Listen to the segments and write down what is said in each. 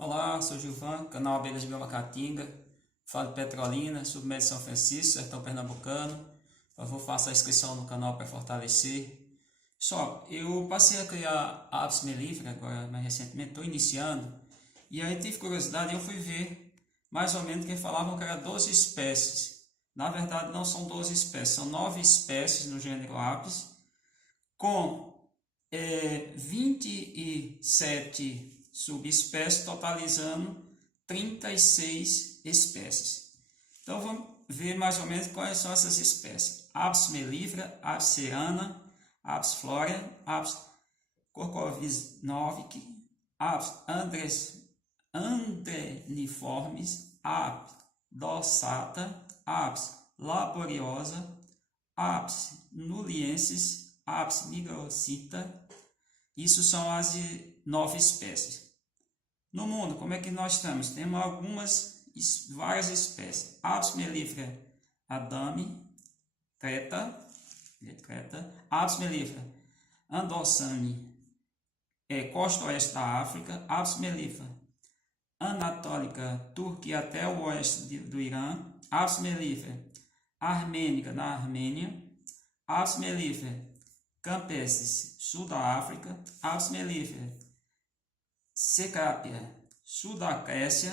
Olá, sou Gilvan, canal Abelhas de Belmacatinga, falo de Petrolina, submédio São Francisco, sertão pernambucano. Por favor, faça a inscrição no canal para fortalecer. Pessoal, eu passei a criar a Apis mellifera agora mais recentemente, estou iniciando, e aí tive curiosidade e eu fui ver mais ou menos que falavam que era 12 espécies. Na verdade não são 12 espécies, são 9 espécies no gênero Apis, com 27 subespécies, totalizando 36 espécies. Então vamos ver mais ou menos quais são essas espécies: Apis mellifera, Apis cerana, Apis florea, Apis korkovizovic, Apis andreniformis, Apis dorsata, Apis laboriosa, Apis nuliensis, Apis nigrosita. Isso são as 9 espécies. No mundo, como é que nós estamos? Temos várias espécies. Apis mellifera adami, Creta, Apis mellifera andossani, costa oeste da África, Apis mellifera anatólica, Turquia até o oeste do Irã, Apis mellifera armênica, na Armênia, Apis mellifera campestres, sul da África, Apis mellifera cecápia, sul da Grécia,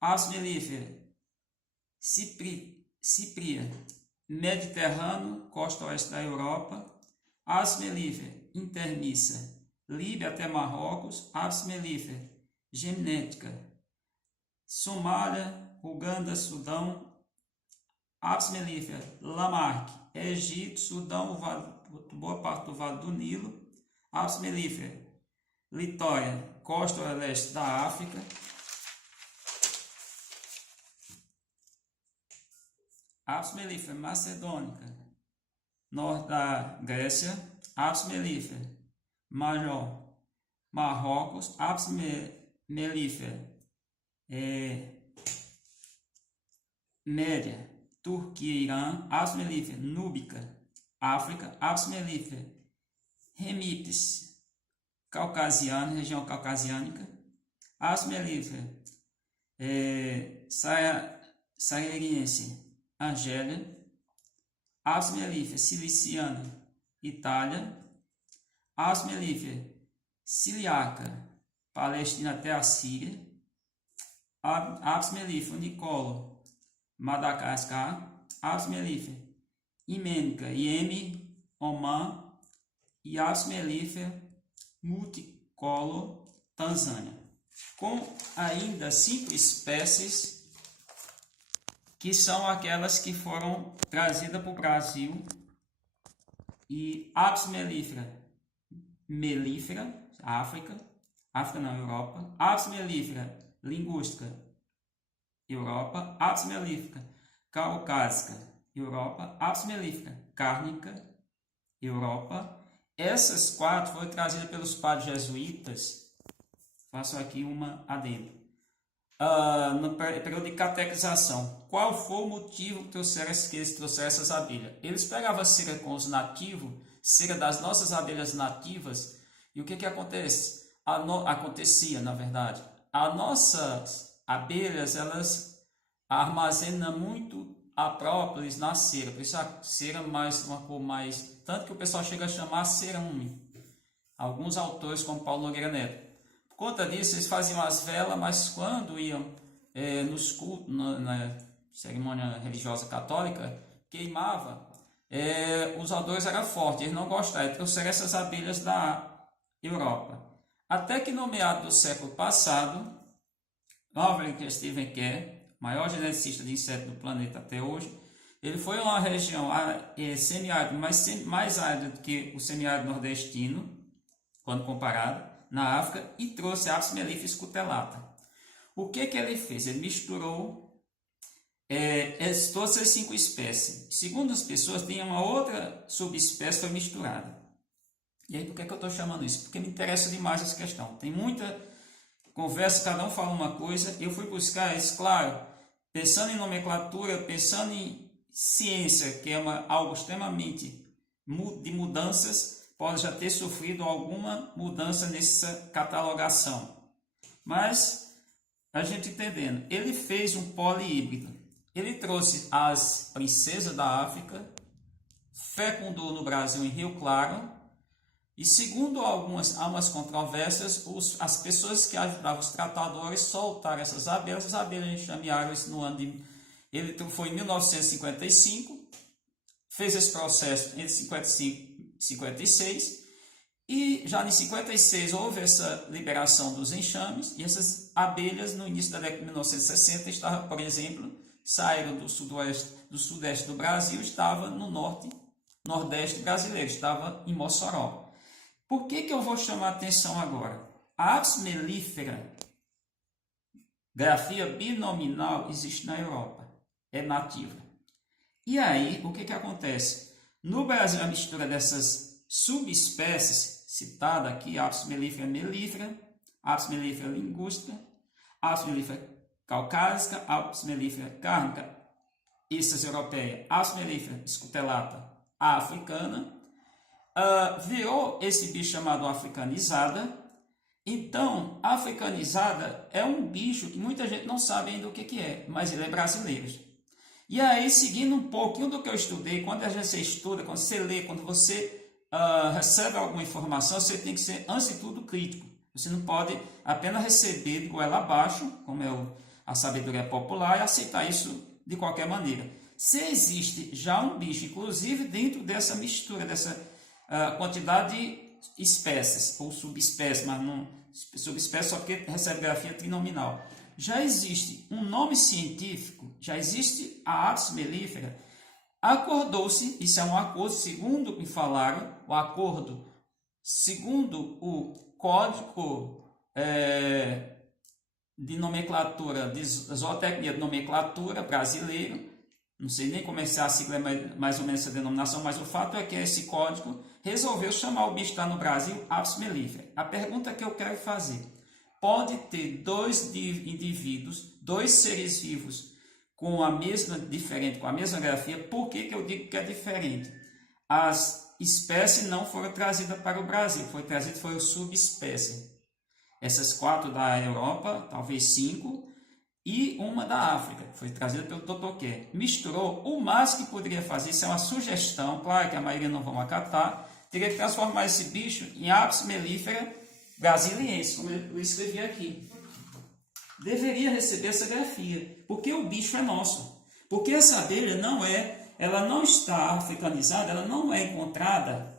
Apis mellifera cipria, Mediterrâneo, costa oeste da Europa, Apis mellifera intermissa, Líbia até Marrocos, Apis mellifera genética, Somália, Uganda, Sudão, Apis mellifera Lamarck, Egito, Sudão, boa parte do Vale do Nilo, Apis mellifera Litória, costa oeste da África, Apis mellifera macedônica, norte da Grécia, Apis mellifera major, Marrocos, Apis mellifera média, Turquia, Irã, Apis mellifera núbica, África, Apis mellifera Hemiptera caucasiana, região caucasiânica, Apis mellifera saariense, Argélia, Apis mellifera ciliciana, Itália, Apis mellifera ciliaca, Palestina até a Síria, Apis mellifera unicolor, Madagascar, Apis mellifera imênica, Iêmen, Omã, e Apis mellifera multicolor, Tanzânia, com ainda 5 espécies que são aquelas que foram trazidas para o Brasil. E Apis mellifera África não, Europa, Apis mellifera linguística, Europa, Apis mellifera caucásica, Europa, Apis mellifera cárnica, Europa. Essas 4 foram trazidas pelos padres jesuítas. Faço aqui uma adendo. No período de catequização, qual foi o motivo que eles trouxeram essas abelhas? Eles pegavam a cera com os nativos, cera das nossas abelhas nativas, e o que acontece? Acontecia, na verdade, as nossas abelhas, elas armazenam muito a própolis na cera, por isso a cera mais uma cor mais, tanto que o pessoal chega a chamar cerume. Alguns autores, como Paulo Nogueira Neto. Por conta disso, eles faziam as velas, mas quando iam nos cultos, na cerimônia religiosa católica, queimava, os odores eram fortes, eles não gostavam, trouxeram essas abelhas da Europa. Até que no meado do século passado, Robert Stephen Kerr, maior geneticista de insetos do planeta até hoje, ele foi a uma região semiárida, mais árida do que o semiárido nordestino, quando comparado, na África, e trouxe Apis mellifera scutellata. O que ele fez? Ele misturou todas as 5 espécies. Segundo as pessoas, tem uma outra subespécie que foi misturada. E aí, por que eu estou chamando isso? Porque me interessa demais essa questão. Tem muita conversa, cada um fala uma coisa. Eu fui buscar isso, claro, pensando em nomenclatura, pensando em ciência, que é algo extremamente de mudanças, pode já ter sofrido alguma mudança nessa catalogação. Mas a gente entendendo, ele fez um polihíbrido. Ele trouxe as princesas da África, fecundou no Brasil em Rio Claro, e segundo algumas controvérsias, as pessoas que ajudavam os tratadores soltaram essas abelhas. As abelhas enxamearam isso no ano de... Ele foi em 1955, fez esse processo entre 55 e 56, e já em 56 houve essa liberação dos enxames, e essas abelhas no início da década de 1960 estavam, por exemplo, saíram do sudeste do Brasil, estava no nordeste brasileiro, estava em Mossoró. Por que eu vou chamar a atenção agora? A Apis mellifera, grafia binominal, existe na Europa, é nativa. E aí, o que acontece? No Brasil, a mistura dessas subespécies, citada aqui, Apis mellifera mellifera, Apis mellifera linguística, Apis mellifera caucásica, Apis mellifera cárnica, essas europeias, Apis mellifera escutelata, africana, virou esse bicho chamado africanizada. Então, africanizada é um bicho que muita gente não sabe ainda o que é, mas ele é brasileiro. E aí, seguindo um pouquinho do que eu estudei, quando você estuda, quando você lê, quando você recebe alguma informação, você tem que ser, antes de tudo, crítico. Você não pode apenas receber de goela abaixo, como é a sabedoria popular, e aceitar isso de qualquer maneira. Se existe já um bicho, inclusive dentro dessa mistura, dessa quantidade de espécies, ou subespécies, mas não subespécie só porque recebe grafia trinominal. Já existe um nome científico, já existe a Apis mellifera. Acordou-se, isso é um acordo, segundo me falaram, o acordo, segundo o Código de Nomenclatura, de Zootecnia de Nomenclatura brasileiro, não sei nem como é a sigla, mais ou menos essa denominação, mas o fato é que esse código resolveu chamar o bicho que está no Brasil Apis mellifera. A pergunta que eu quero fazer: pode ter dois indivíduos, dois seres vivos com a mesma grafia? Por que eu digo que é diferente? As espécies não foram trazidas para o Brasil, foi o subespécie. Essas 4 da Europa, talvez 5, e uma da África, que foi trazida pelo Dr. Kerr. Misturou, o máximo que poderia fazer, isso é uma sugestão, claro que a maioria não vão acatar, teria que transformar esse bicho em Apis mellifera brasiliense, como eu escrevi aqui. Deveria receber essa grafia, porque o bicho é nosso. Porque essa abelha ela não está africanizada, ela não é encontrada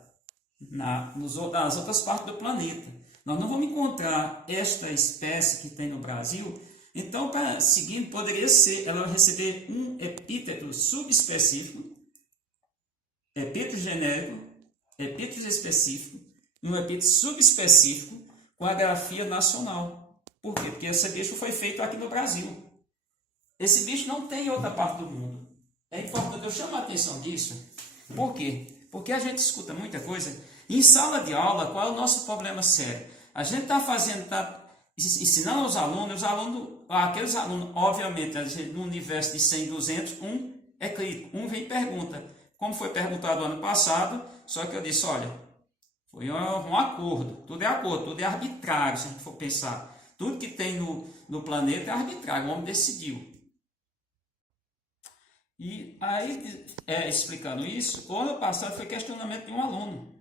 nas outras partes do planeta. Nós não vamos encontrar esta espécie que tem no Brasil. Então, seguindo, poderia ser ela receber um epíteto subespecífico, epíteto genérico, epíteto específico e um epíteto subespecífico com a grafia nacional. Por quê? Porque esse bicho foi feito aqui no Brasil. Esse bicho não tem em outra parte do mundo. É importante eu chamar a atenção disso. Por quê? Porque a gente escuta muita coisa. Em sala de aula, qual é o nosso problema sério? A gente está ensinando aos alunos, aqueles alunos, obviamente, no universo de 100, 200, um é crítico, um vem e pergunta, como foi perguntado ano passado, só que eu disse, olha, foi um acordo, tudo é arbitrário, se a gente for pensar, tudo que tem no planeta é arbitrário, o homem decidiu. E aí, explicando isso, o ano passado foi questionamento de um aluno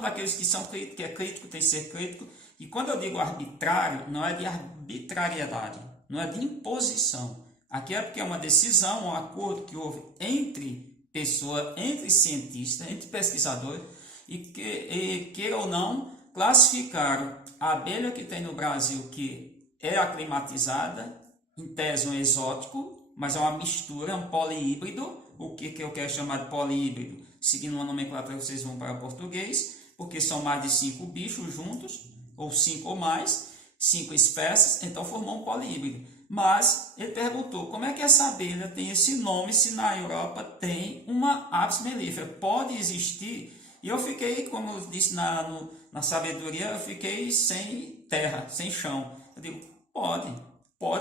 daqueles que são críticos, que é crítico, tem que ser crítico. E quando eu digo arbitrário, não é de arbitrariedade, não é de imposição. Aqui é porque é uma decisão, um acordo que houve entre pessoas, entre cientistas, entre pesquisadores, e queira ou não, classificaram a abelha que tem no Brasil, que é aclimatizada, em tese um exótico, mas é uma mistura, é um polihíbrido. O que eu quero chamar de polihíbrido? Seguindo uma nomenclatura, vocês vão para o português, porque são mais de 5 bichos juntos, ou 5 ou mais, 5 espécies, então formou um polihíbrido. Mas ele perguntou, como é que essa abelha tem esse nome se na Europa tem uma Apis mellifera? Pode existir? E eu fiquei, como eu disse na sabedoria, eu fiquei sem terra, sem chão. Eu digo, pode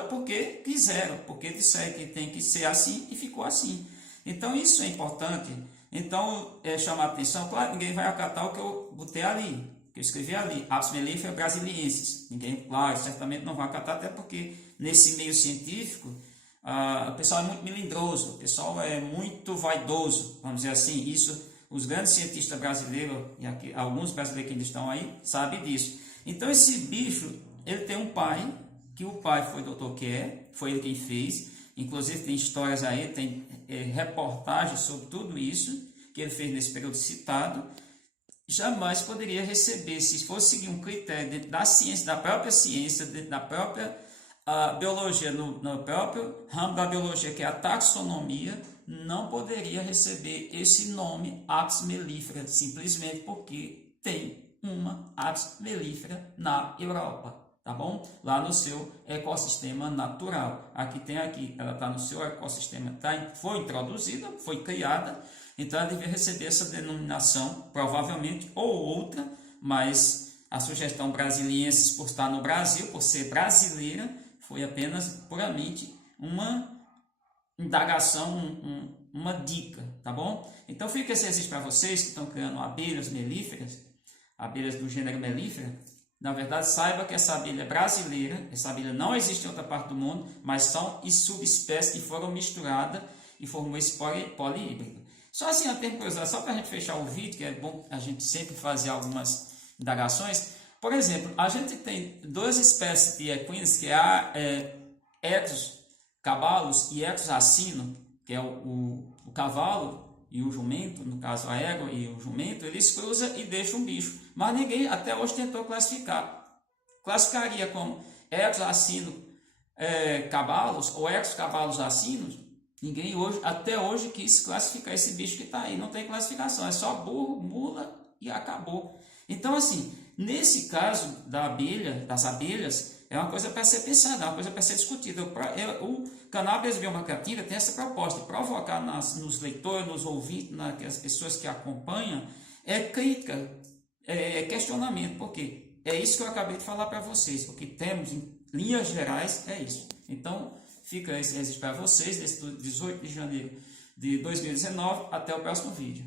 porque quiseram, porque disseram que tem que ser assim e ficou assim. Então isso é importante. Então, chamar a atenção, claro, ninguém vai acatar o que eu botei ali. que eu escrevi ali, Apis mellifera brasiliensis. Ninguém, claro, certamente não vai catar, até porque nesse meio científico o pessoal é muito melindroso, o pessoal é muito vaidoso, vamos dizer assim. Isso, os grandes cientistas brasileiros, e aqui, alguns brasileiros que ainda estão aí, sabem disso. Então esse bicho, ele tem um pai, que o pai foi Dr. Kerr, foi ele quem fez. Inclusive tem histórias aí, tem reportagens sobre tudo isso que ele fez nesse período citado. Jamais poderia receber, se fosse seguir um critério dentro da ciência, da própria ciência, dentro da própria biologia, no próprio ramo da biologia, que é a taxonomia, não poderia receber esse nome Apis mellifera, simplesmente porque tem uma Apis mellifera na Europa. Tá bom? Lá no seu ecossistema natural. Ela está no seu ecossistema, foi introduzida, foi criada, então ela deveria receber essa denominação, provavelmente, ou outra, mas a sugestão brasiliensis, por estar no Brasil, por ser brasileira, foi apenas puramente uma indagação, uma dica, tá bom? Então fica esse exercício para vocês que estão criando abelhas melíferas, abelhas do gênero Mellifera. Na verdade, saiba que essa abelha é brasileira, essa abelha não existe em outra parte do mundo, mas são subespécies que foram misturadas e formou esse polihíbrido. Só assim, a temporada, só para a gente fechar o vídeo, que é bom a gente sempre fazer algumas indagações. Por exemplo, a gente tem duas espécies de equinos, que é a Equus cavalos e Equus acino, que é o cavalo e o jumento, no caso a égua e o jumento, eles cruzam e deixam um bicho. Mas ninguém até hoje tentou classificar. Classificaria como Equus acino cavalos ou Equus cavalos acinos. Ninguém até hoje quis classificar esse bicho que está aí. Não tem classificação, é só burro, mula e acabou. Então, assim, nesse caso das abelhas, é uma coisa para ser pensada, é uma coisa para ser discutida. O canal Biomacratina tem essa proposta de provocar nos leitores, nos ouvintes, nas pessoas que acompanham, crítica, questionamento. Por quê? É isso que eu acabei de falar para vocês. O que temos em linhas gerais é isso. Então, fica esse exercício para vocês, desse 18 de janeiro de 2019. Até o próximo vídeo.